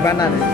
Beli mana nih?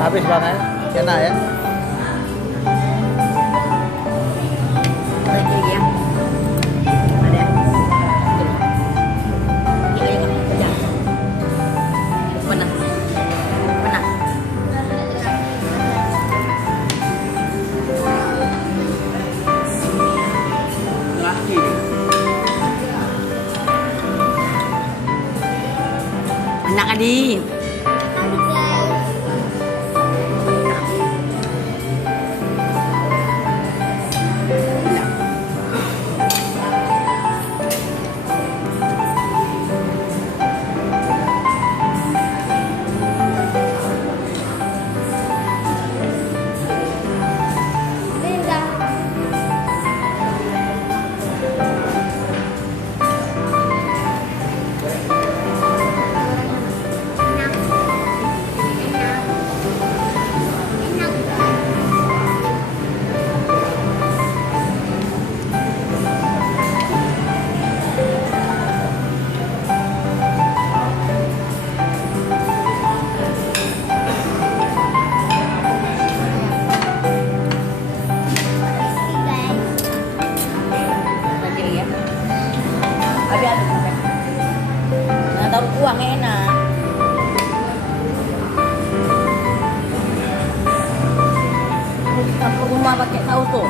Habis banget, enak ya. Lagi ya. Ada. Ini kerja. Mana? Mana? Lagi. Anak adik. Tahu uang enak. Aku rumah pakai tahu tuh.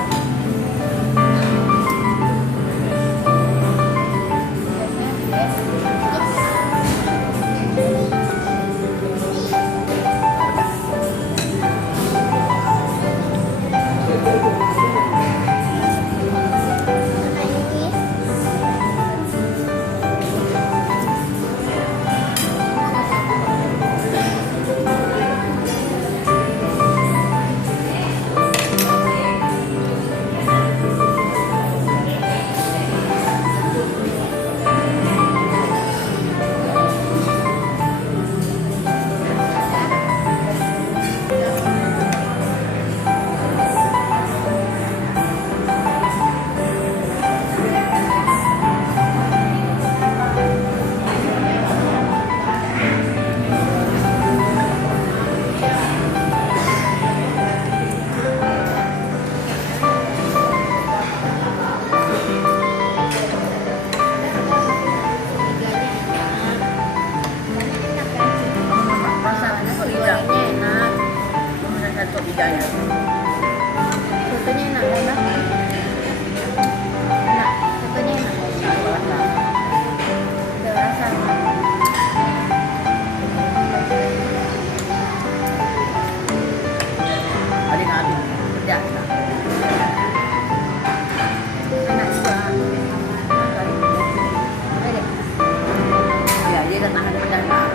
Jangan. Contohnya enak kan? Enak. Contohnya enak. Ada rasa. Adik habis. Pedas tak? Enak juga. Ada. Ya, dia tak tahan pedas tak?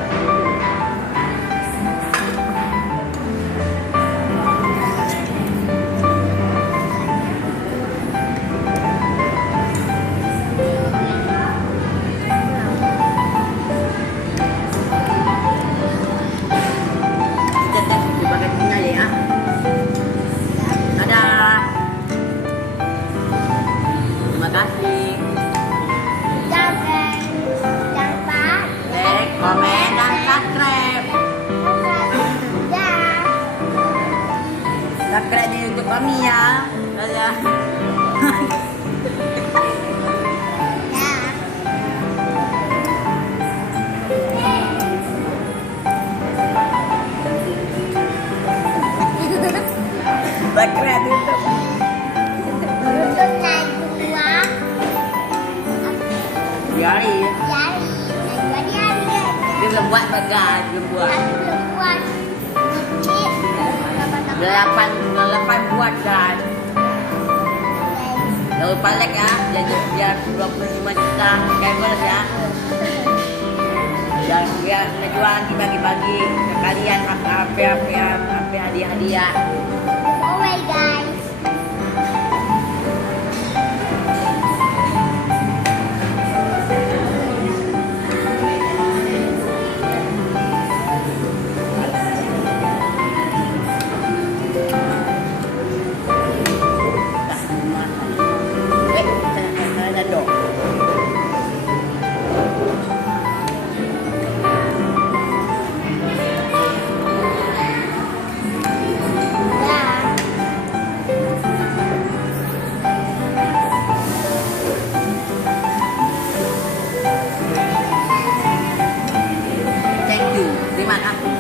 Kita tes dia pakai tinggal ya. Dadah. Terima kasih. Jangan lupa Like, komen, dan subscribe. dah. Subscribe di YouTube kami ya. Dadah. Dah. Subscribe di YouTube. Untuk naik dua Biari. jari, naik dua jari. Dia belum buat bagai, belum buat. Tapi belum buat. Dikit. Delapan buat kan. Jangan lupa like ya. Biar 25 juta subscribers ya. Dan biar kejuan dibagi-bagi ke kalian apa hadiah-hadiah. Oh my guys. Dok. Dah. Thank you. Terima kasih.